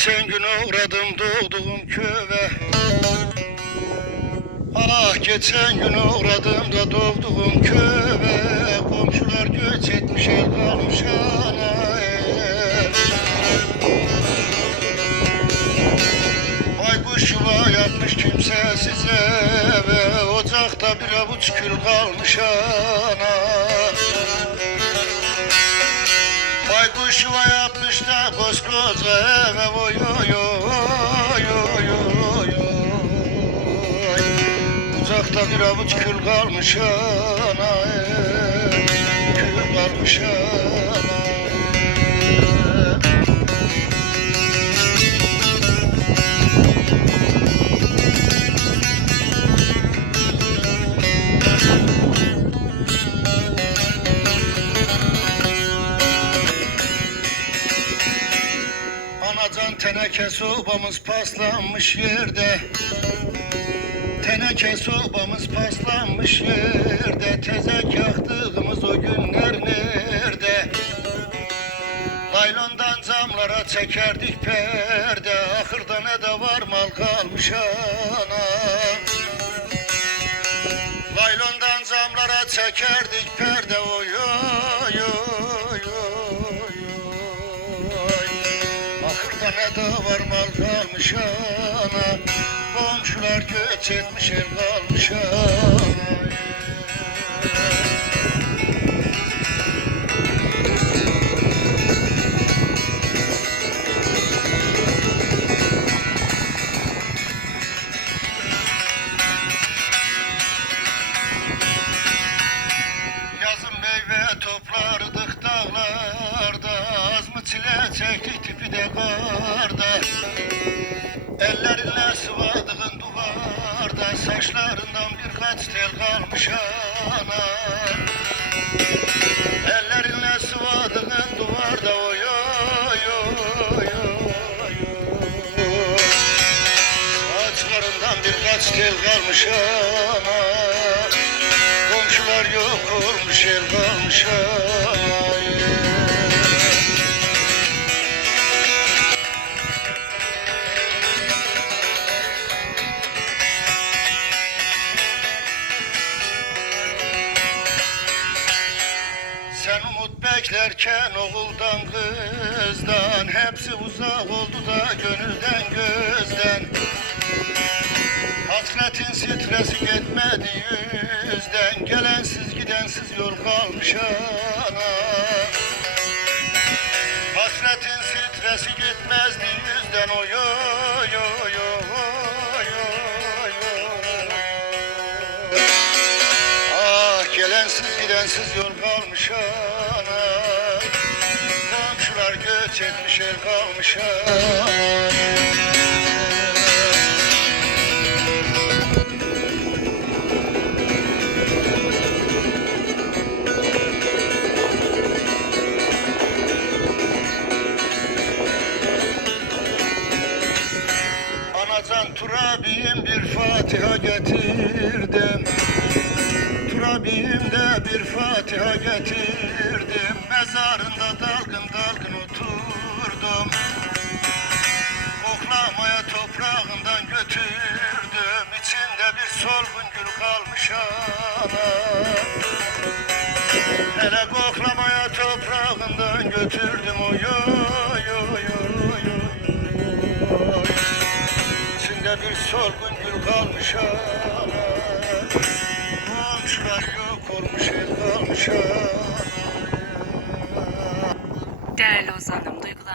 geçen gün uğradım doğduğum köve. Ah geçen gün uğradım da doğduğum köve. Komşular göç etmiş el kalmış ana. Baykuş yuva yapmış kimsesiz eve. Ocakta bir avuç kül kalmış ana. Baykuş yuva yapmış da koskoca eve. Oy oy oy oy oy oy. Uzakta bir avuç kül kalmış ana. Kül kalmış ana. Anacan teneke sobamız paslanmış yerde. Teneke sobamız paslanmış yerde. Tezek yaktığımız o günler nerede? Laylondan camlara çekerdik perde. Ahırda ne de var mal kalmış ana. Laylondan camlara çekerdik perde. Oy oy oy oy oy. Ahırda ne de var mal kalmış ana. Komşular göç etmiş el kalmış ana. Yazın meyve toplardık dağlarda. Az mı çile çektik tipi de karda. Ellerinle sıvadığın duvarda. Saçlarından birkaç tel kalmış ana. Ellerinle sıvadığın duvarda. Oy oy oy oy oy. Saçlarından birkaç tel kalmış ana. Komşular yok olmuş el kalmış ana. Sen umut beklerken oğuldan kızdan. Hepsi uzak oldu da gönülden gözden. Hasretin stresi gitmedi yüzden. Gelensiz gidensiz yol kalmış ana. Hasretin stresi gitmezdi yüzden. Oy oy oy oy oy oy. Ah gelensiz gidensiz yol kalmış ana. Komşular göç etmiş el kalmış ana. Anacan Turabiyim bir Fatiha getirdim. Turabiyim de bir Fatiha getirdim. Mezarında dalgın dalgın oturdum. Koklamaya toprağından götürdüm. İçinde bir solgun gül kalmış ana. Hele koklamaya toprağından götürdüm. Oy oy oy oy oy. İçinde bir solgun gül kalmış ana.